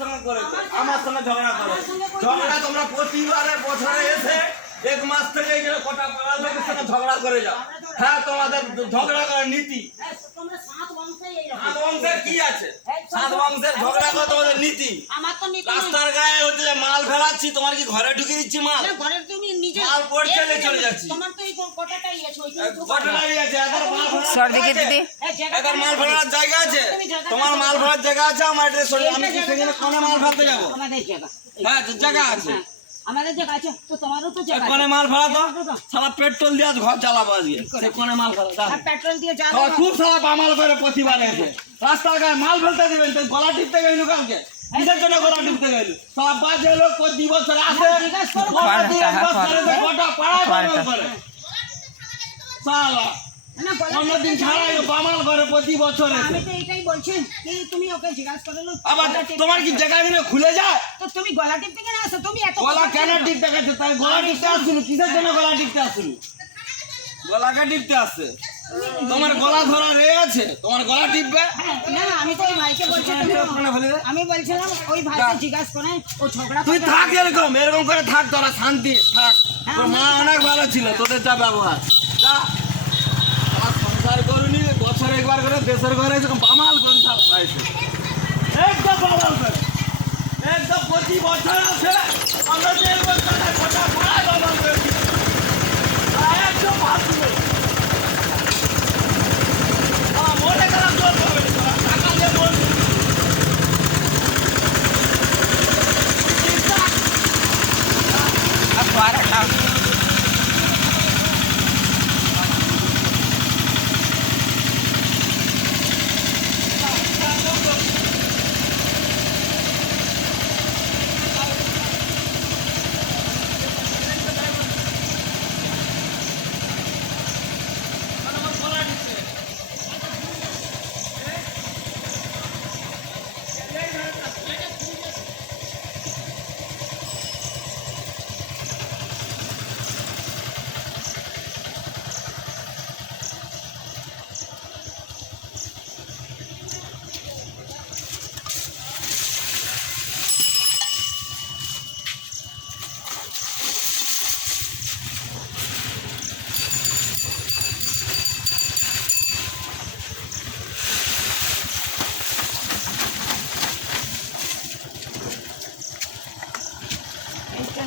সঙ্গে করেছো, আমার সঙ্গে ঝগড়া করো। ঝগড়া তোমরা প্রতিবারে বছরে এসে এক মাস থেকে এই যে কটা পাড়ার লোকের সঙ্গে ঝগড়া করে যাও। হ্যাঁ, তোমাদের ঝগড়া করার নীতি। সাত বংশের কি আছে? সাত বংশের ঝগড়া করা তোমাদের নীতি। রাস্তার গায়ে হচ্ছে যে মাল ফেলাচ্ছি, তোমার কি ঘরে ঢুকিয়ে দিচ্ছি মাল? মাল পড়ছে চলে যাচ্ছি। ঘটনাই আছে, এদের মাল ফেলার জায়গা আছে। তোমার মাল ফেলার জায়গা আছে, আমার এটা আমি সেখানে কোনে মাল ফেলতে যাবো? হ্যাঁ, জায়গা আছে, আমাদের জায়গা আছে, তো তোমারও তো জায়গা আছে। কোনে মাল ফেলা তো সারা পেট্রোল দিয়ে ঘর চালাবো আজকে। সে কোনে মাল ফেলা পেট্রোল দিয়ে জ্বালাবো। খুব সারা বামাল করে প্রতিবার এসে রাস্তার গায়ে মাল ফেলতে দিবেন, তো গলা টিপতে গেল কালকে কিসের জন্য গলা টিপতে গেল? সব বাজে লোক প্রতি বছর আসে, গোটা পাড়ায় বামাল করে সালা। অন্যদিন ছাড়াই বামাল করে প্রতি বছর এসে। আমি তো এটাই বলছি কি তুমি ওকে জিজ্ঞাসা করে লো। আবার তোমার কি জায়গা দিলে খুলে যায়? তো তুমি গলা টিপতে কেন আসো? তুমি এত গলা কেন টিপতে গেছে? তাই গলা টিপতে আসছিল, কিসের জন্য গলা টিপতে আসছিল? গলাকে টিপতে আসছে, তোমার গলা ধরা রে আছে, তোমার গলা টিপবে না। আমি তো ওই ভাইকে বলছিলাম, আমি বলছিলাম ওই ভাইকে জিজ্ঞাসা করে ও ঝগড়া। তুই থাক এরকম করে থাক, তোরা শান্তি থাক। তোর মা অনেক ভালো ছিল, তোদের যা ব্যবহার যা সংসার করুনি। বছর একবার করে দেশের ঘরে বামাল করে একদম বামাল করে, একদম প্রতি বছর আছে। একদম ভাবছিল মনে করার জোর হবে টাকা দিয়ে বলছি।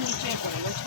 নিচে পড়ে গেছে।